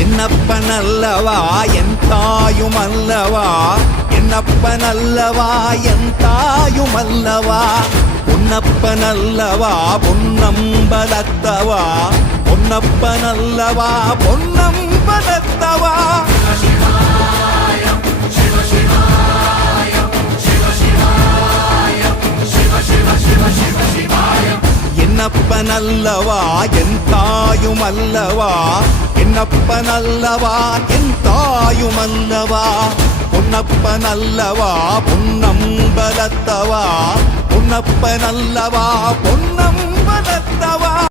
என்னப்பனல்லவா என் தாயுமல்லவா, என்னப்பனல்லவா என் தாயுமல்லவா, பொன்னப்பனல்லவா பொன்னம்பலத்தவா, பொன்னப்பனல்லவா பொன்னம்பலத்தவா. என்னப்பனல்லவா என் தாயுமல்லவா, என்னப்பனல்லவா என் தாயுமல்லவா, பொன்னப்பனல்லவா பொன்னம்பலத்தவா, பொன்னப்பனல்லவா பொன்னம்பலத்தவா.